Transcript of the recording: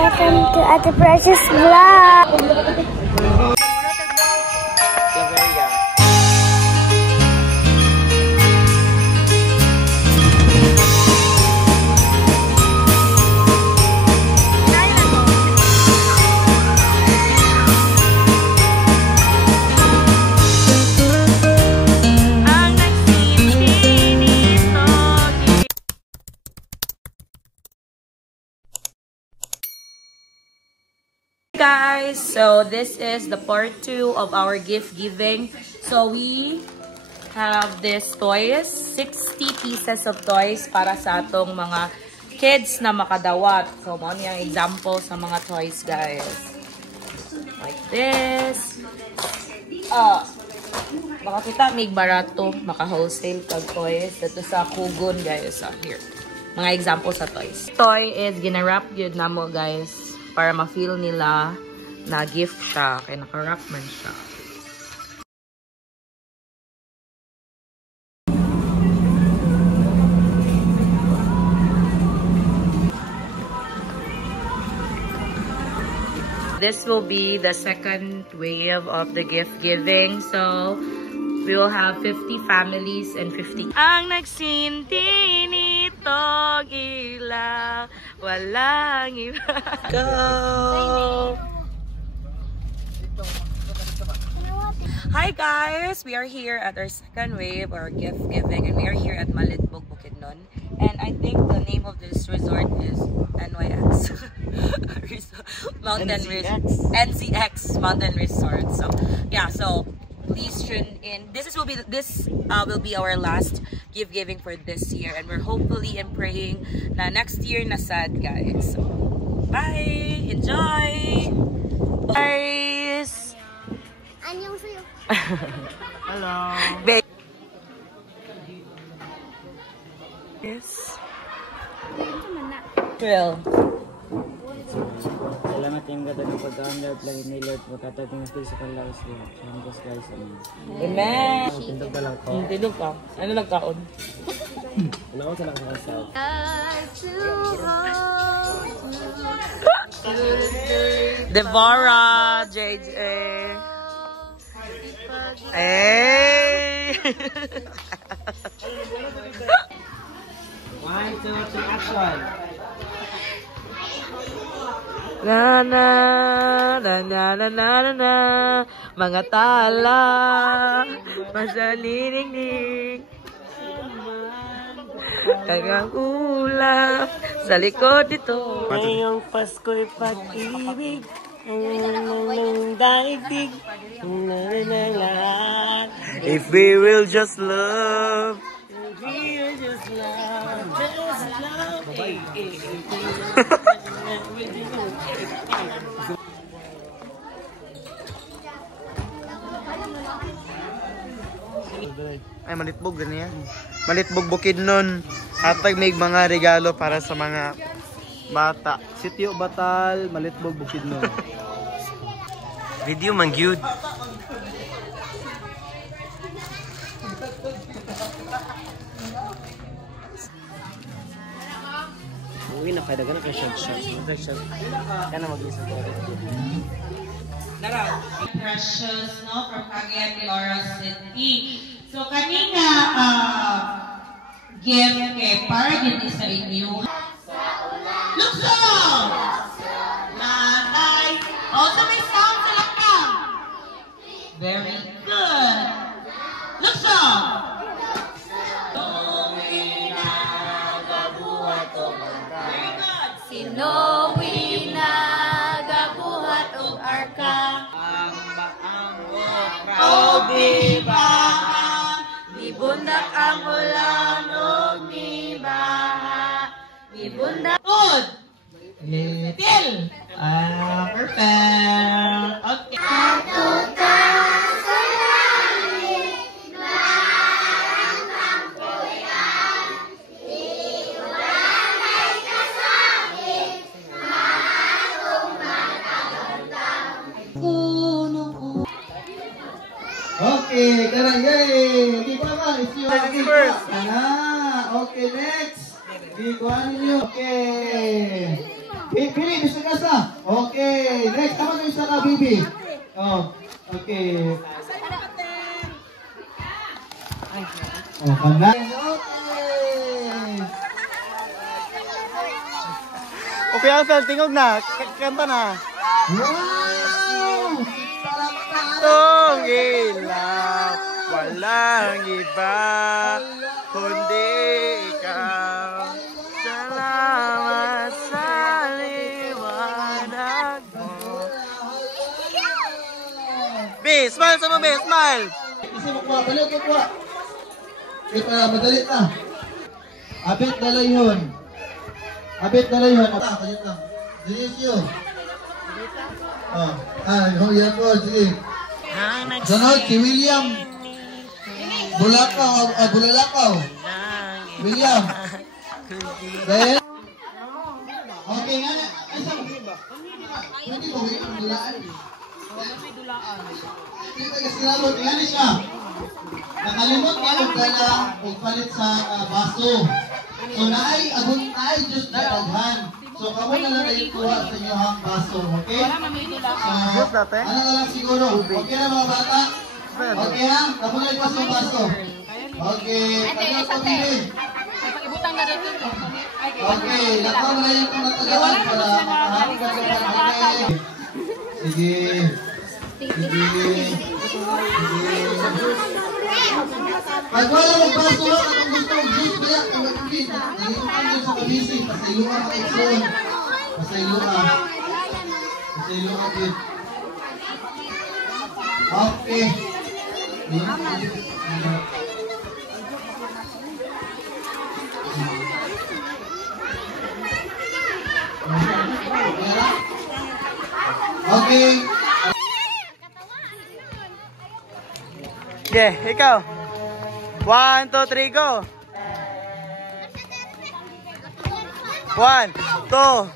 Welcome to Ate Precious Vlog. Guys, so this is the part 2 of our gift giving. So we have this toys, 60 pieces of toys para sa atong mga kids na makadawat. So mo yung example sa mga toys, guys, like this. Baka kita may barato maka wholesale kag toys dito sa Kugon, guys. Here mga example sa toys. Toy is gina-wrap gyud namo, guys, para ma-feel nila na gift siya. Kaya naka-wrap man siya. This will be the second wave of the gift giving. So, we will have 50 families and 50. Ang nagsinti nito ilaw, walang iba. Go! Hi guys! We are here at our second wave, our gift giving, and we are here at Malitbog, Bukidnon. And I think the name of this resort is NYX. NZX Mountain Resort. So, yeah, so please tune in. This will be our last gift giving for this year, and we're hopefully and praying na next year na sad, guys. So, bye, enjoy, guys. 안녕하세요. Hello. Yes. Drill. Salamat yung gata ng pagkakamlap lagi ni Lord po tatating sa physical lives niya. Salamat guys. Amen. Tindog ka lang po. Tindog ka. Ano nagkaon? Wala ko sa lang sa kasal. Devora, JJ. Hey! 1, 2, 3, action! Na na na na na na na na mga tala masanining kagang ulap sa likod dito. Ngayong Pasko'y pag-ibig ng daigdig ng lahat. If we will just love, If we will just love, Ay, Malitbog ganyan. Malitbog Bukidnon. Hatag may mga regalo para sa mga bata. Sitio Batal, Malitbog Bukidnon. Video man gyud. Uwi na kaya na kay shot. Kana mag-isa ko. Precious, no, from Cagayan de Oro City. So kanina gift kay para din sa inyo. Lukso! Nanay! Oh, so may sound sa lakang. Very good. Lukso! Sinowi na gabuhat og arka. Ang maamot o bibaha, dibundak ang ulan o bibaha, dibundak ud. Til. Perfect. Okay. Okay, karang yay! Okay, pa if you have first. Okay, next. Di ko ninyo. Okay. Pili, Mr. Gasa. Okay. Next, tama na yung isa ka, Bibi. Oh, okay. Oh, pangga. Okay, Alfred, tingog na. Kanta na. Wow! Itong ilaw, walang iba, kundi ikaw. Salamat sa liwanag mo. Be, smile sama Be, smile. Kasi makuha, baliw ko kuha. Kita, madali na. Abit na yun. Abit na yun. Kalit lang. Dinisyo. Oh, yan po, sige. Sunod, si William. Bulalakaw. William. Then, okay nga na. Ay, saan? Pwede ko, William, dulaan. Dito kasi nalot, nga siya. Nakalimot nga og dala og palit sa baso. So naay agon tayo just dadaghan. So kamo na lang kayo kuha sa inyo hang baso, okay? So ano na lang siguro. Okay na mga bata? Okay ha? Kamo na ipas yung baso. Okay, kanya po bili. Okay, lakaw na yung kung natagalan para makahapon ka sa mga. Sige. Pag wala magbaso, kung gusto ng juice, kaya kawagpit. Nagitukan nyo sa kabisi. Pasayluan ka ikson. Pasayluan. Pasayluan kit. Okay. Okay. Okay, ikaw. 1, 2, 3, go. 1, 2,